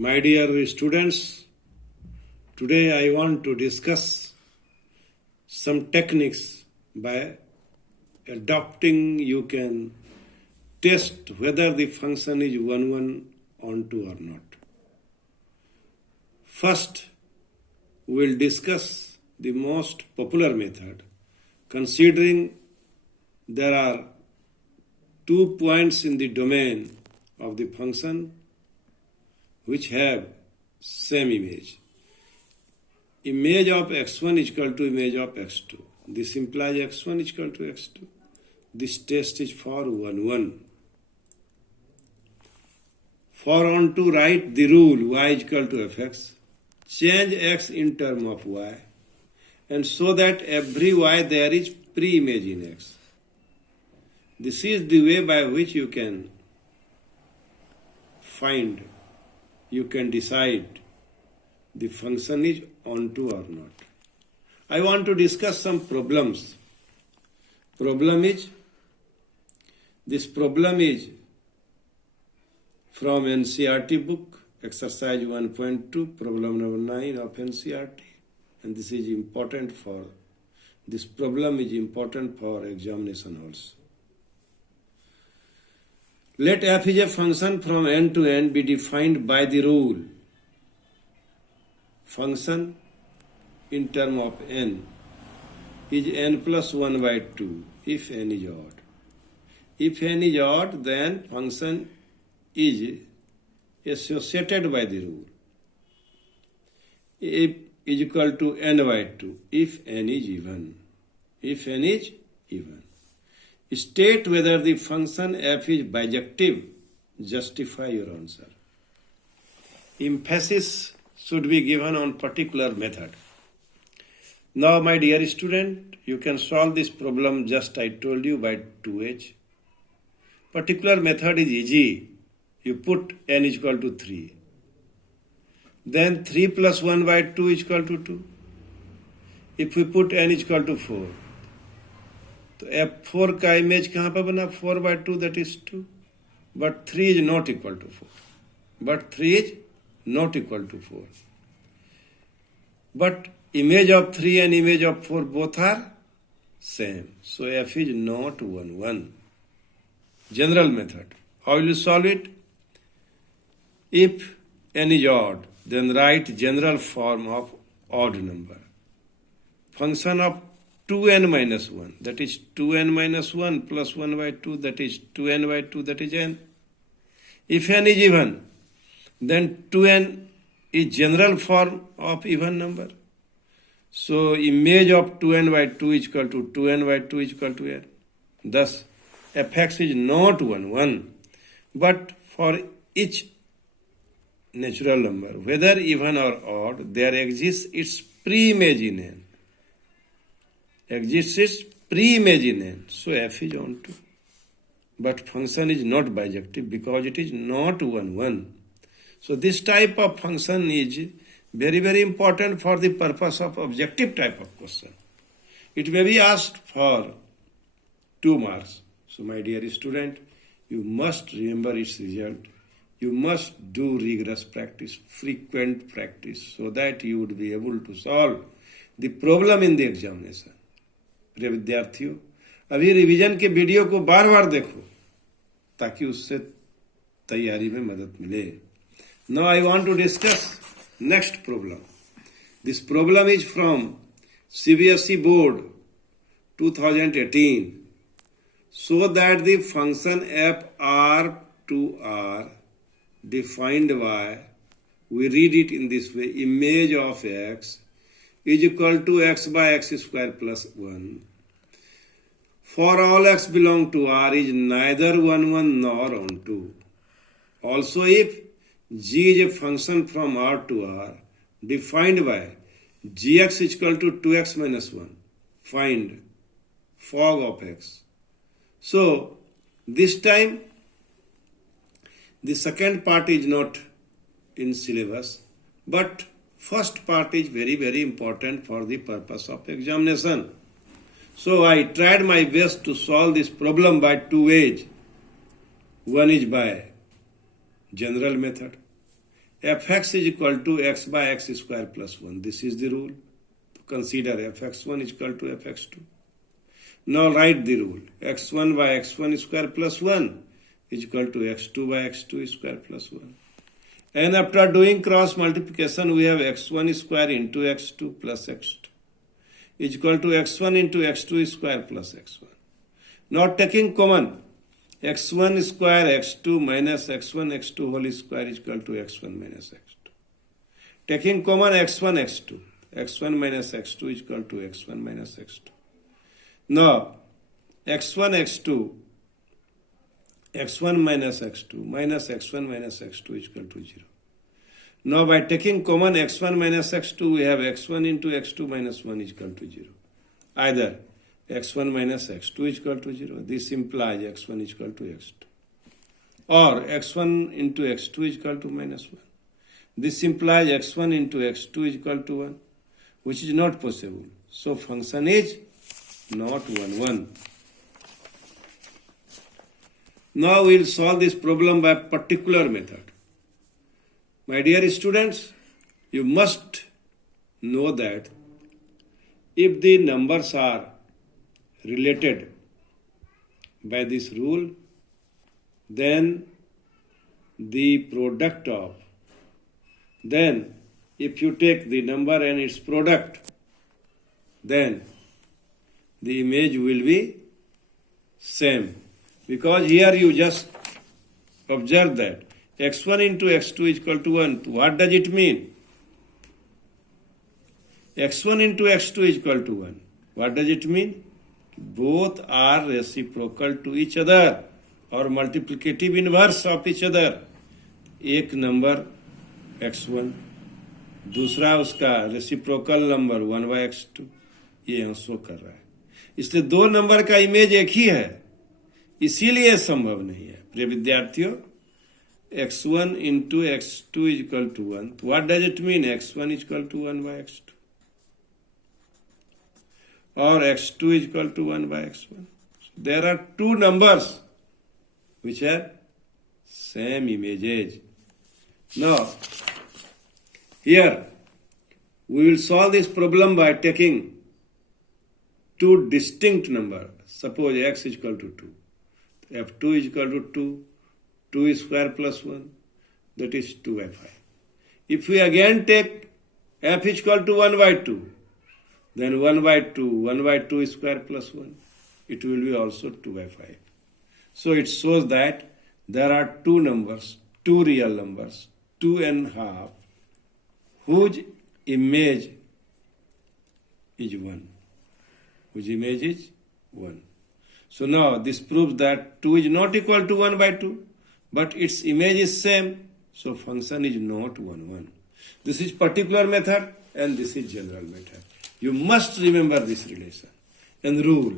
My dear students, today I want to discuss some techniques by adopting. You can test whether the function is 1 onto or not. First, we'll discuss the most popular method, considering there are 2 points in the domain of the function which have same image. Image of x1 is equal to image of x2. This implies x1 is equal to x2. This test is for 1. For on to write the rule y is equal to fx, change x in term of y, and so that every y there is pre-image in x. This is the way by which you can decide the function is onto or not. I want to discuss some problems. This problem is from NCERT book, exercise 1.2, problem number 9 of NCERT. And this problem is important for examination also. Let f is a function from n to n be defined by the rule. Function in term of n is n plus 1 by 2 if n is odd. If n is odd, then function is associated by the rule. If is equal to n by 2 if n is even. State whether the function f is bijective. Justify your answer. Emphasis should be given on particular method. Now, my dear student, you can solve this problem just I told you by 2h. Particular method is easy. You put n is equal to 3. Then 3 plus 1 by 2 is equal to 2. If we put n is equal to 4, तो f4 का image कहाँ पर बना? 4 by 2, that is 2. But 3 is not equal to 4. But image of 3 and image of 4 both are same. So f is not 1. General method. How will you solve it? If n is odd, then write general form of odd number. Function of 2n minus 1, that is 2n minus 1 plus 1 by 2, that is 2n by 2, that is n. If n is even, then 2n is general form of even number. So image of 2n by 2 is equal to 2n by 2 is equal to n. Thus, fx is not 1. But for each natural number, whether even or odd, there exists its pre-image in n. So f is onto. But function is not bijective because it is not 1. So this type of function is very, very important for the purpose of objective type of question. It may be asked for 2 marks. So my dear student, you must remember its result. You must do rigorous practice, frequent practice, so that you would be able to solve the problem in the examination. प्रिय विद्यार्थियों, अभी revision के video को बार देखो ताकि उससे तैयारी में मदद मिले. Now I want to discuss next problem. This problem is from CBSE Board 2018. So that the function f r to r defined by, we read it in this way, image of x is equal to x by x square plus 1. For all x belong to R is neither 1 nor onto. Also, if g is a function from R to R defined by gx is equal to 2x minus 1, find fog of x. So, this time the second part is not in syllabus, but first part is very, very important for the purpose of examination. So I tried my best to solve this problem by 2 ways. One is by general method fx is equal to x by x square plus 1. This is the rule. Consider fx1 is equal to fx2. Now write the rule. x1 by x1 square plus 1 is equal to x2 by x2 square plus 1. And after doing cross multiplication, we have x1 square into x2 plus x2 is equal to x1 into x2 square plus x1. Now taking common, x1 square x2 minus x1 x2 whole square is equal to x1 minus x2. Taking common x1 x2, x1 minus x2 is equal to x1 minus x2. Now x1 x2, x1 minus x2 minus x1 minus x2 is equal to 0. Now by taking common x1 minus x2, we have x1 into x2 minus 1 is equal to 0. Either x1 minus x2 is equal to 0. This implies x1 is equal to x2. Or x1 into x2 is equal to minus 1. This implies x1 into x2 is equal to 1, which is not possible. So function is not 1, 1. Now we will solve this problem by particular method. My dear students, you must know that if the numbers are related by this rule, then the product of, then if you take the number and its product, then the image will be same. Because here you just observe that x1 into x2 is equal to 1. What does it mean? x1 into x2 is equal to 1. What does it mean? Both are reciprocal to each other or multiplicative inverse of each other. एक number x1, दूसरा उसका reciprocal number 1/x2, ये यहाँ show कर रहा है. इसलिए दो नंबर का इमेज एक ही है, इसीलिए संभव नहीं है. प्रिय विद्यार्थियों, x1 into x2 is equal to 1. What does it mean? x1 is equal to 1/x2. Or x2 is equal to 1/x1. So there are two numbers which have same images. Now, here we will solve this problem by taking two distinct numbers. Suppose x is equal to 2. f2 is equal to 2. 2 square plus 1, that is 2/5. If we again take f is equal to 1/2, then 1/2 square plus 1, it will be also 2/5. So it shows that there are two numbers, two real numbers, 2.5, whose image is 1. Whose image is 1. So now this proves that 2 is not equal to 1/2. But its image is same, so function is not 1, 1. This is particular method and this is general method. You must remember this relation. And rule,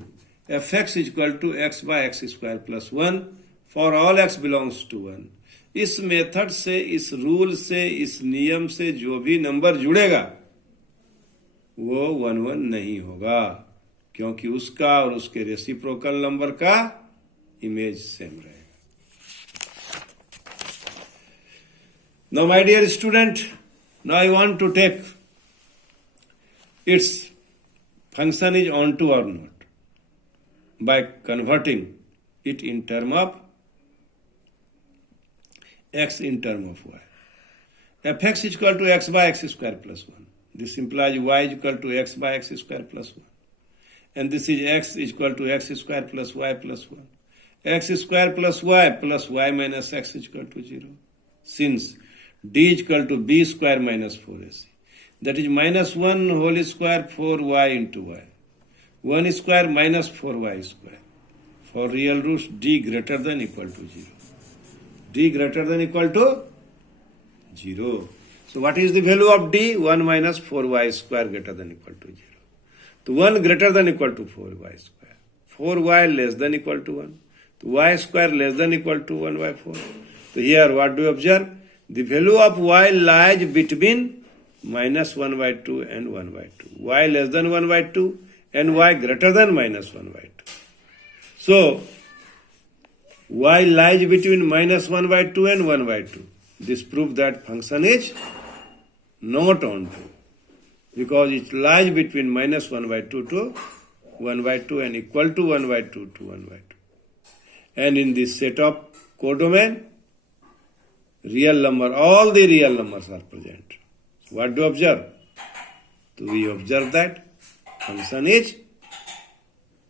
fx is equal to x by x square plus 1 for all x belongs to 1. इस method से, इस rule से, इस नियम से जो भी number जुड़ेगा वो 1, 1 नहीं होगा, क्योंकि उसका और उसके रेसिप्रोकल नंबर का इमेज सेम रहेगा. Now, my dear student, now I want to take its function is onto or not by converting it in term of x in term of y. fx is equal to x by x square plus 1. This implies y is equal to x by x square plus 1. And this is x is equal to x square plus y plus 1. X square plus y minus x is equal to 0. Since d is equal to b square minus 4ac. That is minus 1 whole square 4y into y. 1 square minus 4y square. For real roots d greater than equal to 0. D greater than equal to 0. So what is the value of d? 1 minus 4y square greater than equal to 0. So 1 greater than equal to 4y square. 4y less than equal to 1. So y square less than equal to 1 by 4. So here what do you observe? The value of y lies between minus 1 by 2 and 1 by 2. Y less than 1 by 2 and y greater than minus 1 by 2. So, y lies between minus 1 by 2 and 1 by 2. this proves that function is not onto, because it lies between minus 1 by 2 to 1 by 2 and equal to 1 by 2 to 1 by 2. And in this set of codomain, real number, all the real numbers are present. So what do you observe? So we observe that function is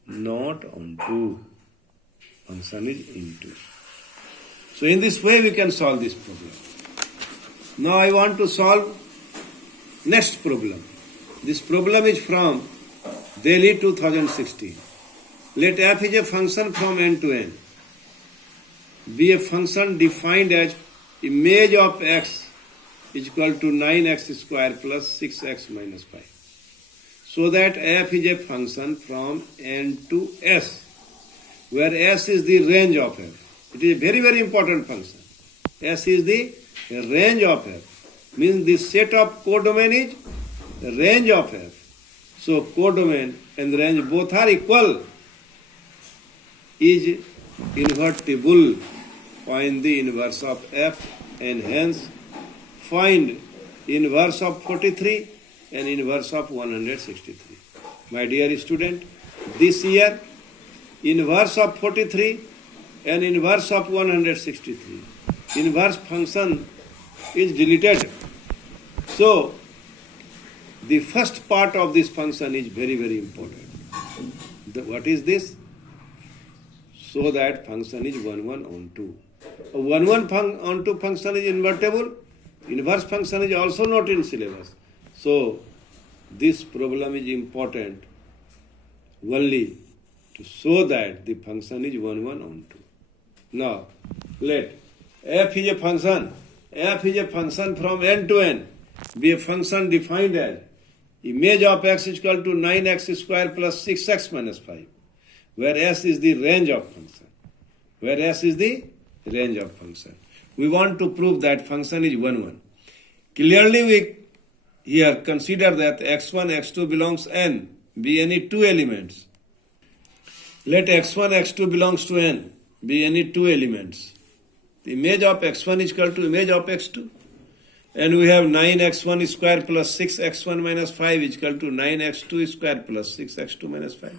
not onto, function is into. So in this way we can solve this problem. Now I want to solve next problem. This problem is from Delhi 2016. Let f is a function from n to n. Be a function defined as image of x is equal to 9x square plus 6x minus 5. So that f is a function from n to s, where s is the range of f. It is a very, very important function. S is the range of f. Means the set of codomain is the range of f. So codomain and range both are equal. Is invertible. Find the inverse of f, and hence find inverse of 43 and inverse of 163. My dear student, this year inverse of 43 and inverse of 163. Inverse function is deleted. So the first part of this function is very, very important. What is this? So that function is 1, 1 onto. A 1, 1 onto function is invertible. Inverse function is also not in syllabus. So this problem is important only to show that the function is 1, 1 onto. Now let f is a function. F is a function from n to n. Be a function defined as image of x is equal to 9x square plus 6x minus 5. Where s is the range of function. Where s is the range of function. We want to prove that function is 1, 1. Clearly we here consider that x1, x2 belongs n, be any two elements. Let x1, x2 belongs to n, be any two elements. The image of x1 is equal to image of x2. And we have 9x1 square plus 6x1 minus 5 is equal to 9x2 square plus 6x2 minus 5.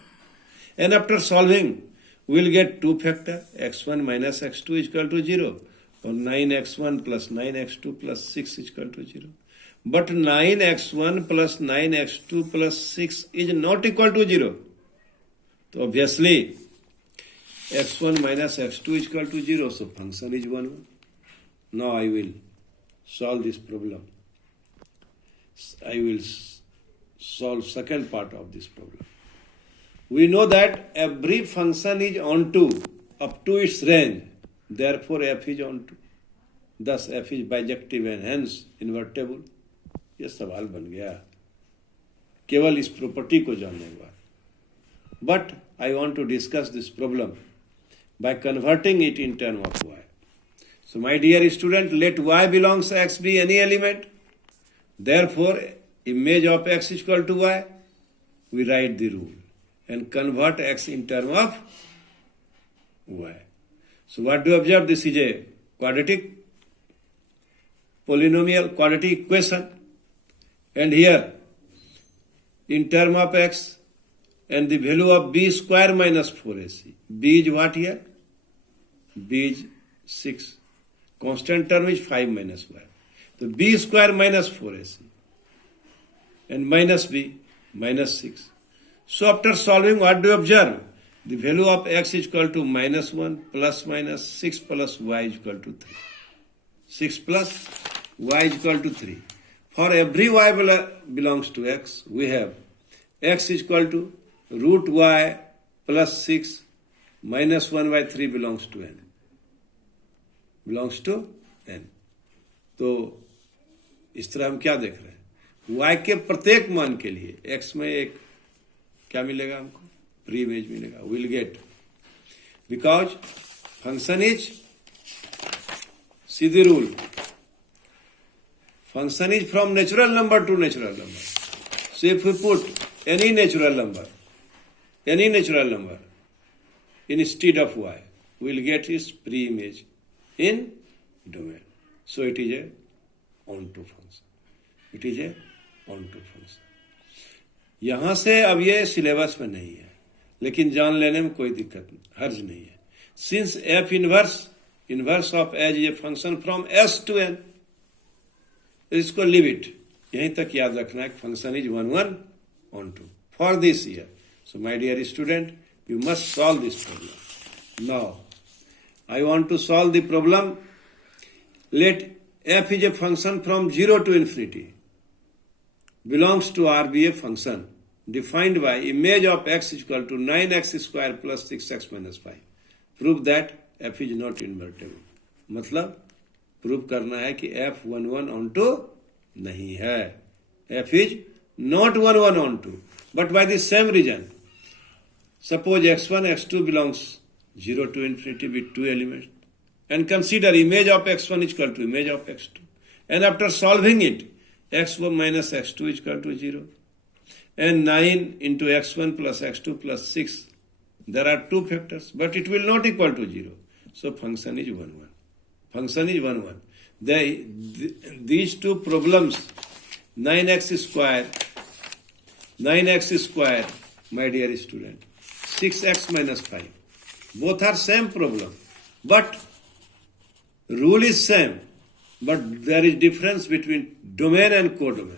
And after solving, we will get two factor, x1 minus x2 is equal to 0. Or 9x1 plus 9x2 plus 6 is equal to 0. But 9x1 plus 9x2 plus 6 is not equal to 0. So obviously, x1 minus x2 is equal to 0. So function is 1, 1. Now I will solve this problem. I will solve second part of this problem. We know that every function is onto up to its range. Therefore, f is onto. Thus, f is bijective and hence invertible. ये सवाल बन गया केवल इस property को जानने के बाद. But I want to discuss this problem by converting it in terms of y. So, my dear student, let y belongs to x be any element. Therefore, image of x is equal to y. We write the rule and convert x in terms of y. So what do you observe? This is a quadratic polynomial quadratic equation. And here, in term of x, and the value of b square minus 4ac. b is what here? b is 6. Constant term is 5 minus y. So b square minus 4ac. And minus b, minus 6. So after solving, what do you observe? The value of x is equal to minus 1 plus minus 6 plus y is equal to 3. 6 plus y is equal to 3. For every y belongs to x, we have x is equal to root y plus 6 minus 1 by 3 belongs to n. Belongs to n. तो इस तरह हम क्या देख रहे हैं? y के प्रत्येक मान के लिए x में एक क्या मिलेगा हमको? प्री इमेज मिलेगा. We'll get because function is, see the rule. Function is from natural number to natural number. So if we put any natural number instead of y, we'll get its pre-image in domain. So it is a onto function. It is a onto function. यहां से अब ये syllabus में नहीं है, लेकिन जान लेने में कोई दिक्कत हर्ज नहीं है. Since f inverse of h is a function from s to n, इसको लिव इट, यहीं तक याद रखना है. Function is 1 1 on 2 for this year. So my dear student, you must solve this problem. Now I want to solve the problem. Let f is a function from 0 to infinity, belongs to R, be a function defined by image of x is equal to 9x square plus 6x minus 5. Prove that f is not invertible. मतलब prove करना है कि f 1 1 on 2 नहीं है. f is not 1 1 on 2, but by the same reason. Suppose x1 x2 belongs 0 to infinity with two elements, and consider image of x1 is equal to image of x2, and after solving it, x1 minus x2 is equal to 0, and 9 into x1 plus x2 plus 6, there are two factors, but it will not equal to 0. So function is 1 1. Function is 1 1. These two problems, 9x square, my dear student, 6x minus 5, both are same problem, but rule is same, but there is difference between domain and codomain.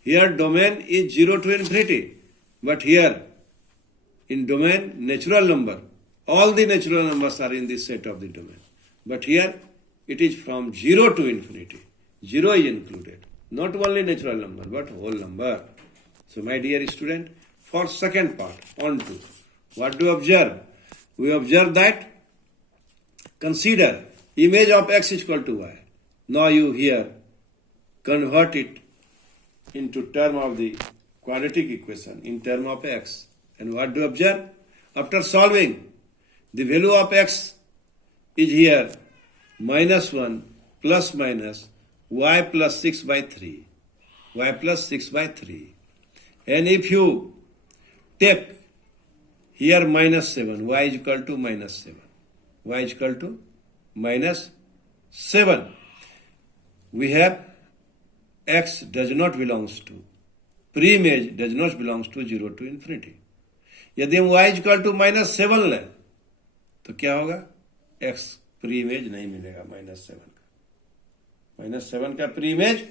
Here domain is 0 to infinity, but here in domain natural number, all the natural numbers are in this set of the domain, but here it is from 0 to infinity. 0 is included, not only natural number but whole number. So my dear student, for second part on to, what do we observe? We observe that, consider image of x is equal to y. Now you here convert it into term of the quadratic equation in term of x. And what do you observe? After solving, the value of x is here minus 1 plus minus y plus 6 by 3. Y plus 6 by 3. And if you take here minus 7, y is equal to minus 7. Y is equal to minus 7. We have x does not belongs to, pre-image does not belongs to 0 to infinity. यदि हम y is equal to minus 7 लें तो क्या होगा? x pre image नहीं मिलेगा minus 7 का pre image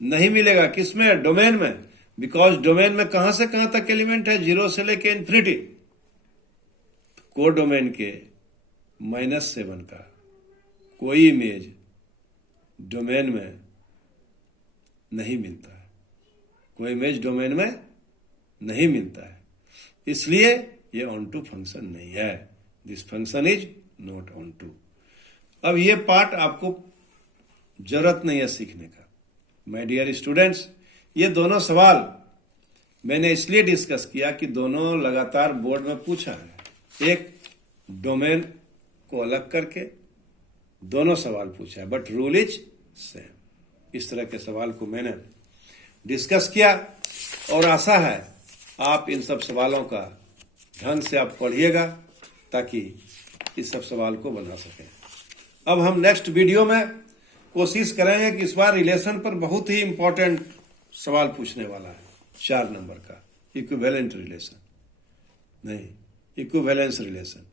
नहीं मिलेगा. किसमें? डोमेन में. बिकॉज डोमेन में कहां से कहां तक एलिमेंट है? 0 से लेके इन्फिनिटी. को डोमेन के -7 का कोई इमेज डोमेन में नहीं मिलता है. कोई इमेज डोमेन में नहीं मिलता है, इसलिए ये ऑन टू फंक्शन नहीं है. This function is not onto. अब ये पार्ट आपको जरूरत नहीं है सीखने का. माय डियर स्टूडेंट्स, ये दोनों सवाल मैंने इसलिए डिस्कस किया कि दोनों लगातार बोर्ड में पूछा है. एक डोमेन को अलग करके दोनों सवाल पूछा है, बट रूल इज सेम. इस तरह के सवाल को मैंने डिस्कस किया और आशा है आप इन सब सवालों का ढंग से आप पढ़िएगा ताकि इस सब सवाल को बना सकें. अब हम नेक्स्ट वीडियो में कोशिश करेंगे कि इस बार रिलेशन पर बहुत ही इंपॉर्टेंट सवाल पूछने वाला है. 4 नंबर का इक्विवेलेंट रिलेशन, नहीं equivalence relation,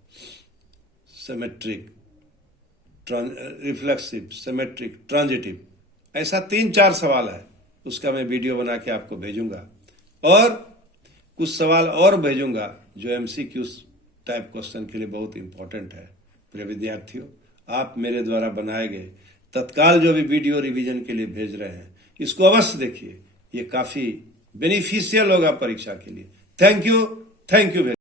symmetric, reflexive, symmetric, transitive, ऐसा 3-4 सवाल है. उसका मैं वीडियो बना के आपको भेजूंगा और कुछ सवाल और भेजूंगा जो MCQ टाइप क्वेश्चन के लिए बहुत इंपॉर्टेंट है. प्रिय विद्यार्थियों, आप मेरे द्वारा बनाए गए तत्काल जो भी वीडियो रिवीजन के लिए भेज रहे हैं, इसको अवश्य देखिए. ये काफी बेनिफिशियल होगा परीक्षा के लिए. Thank you very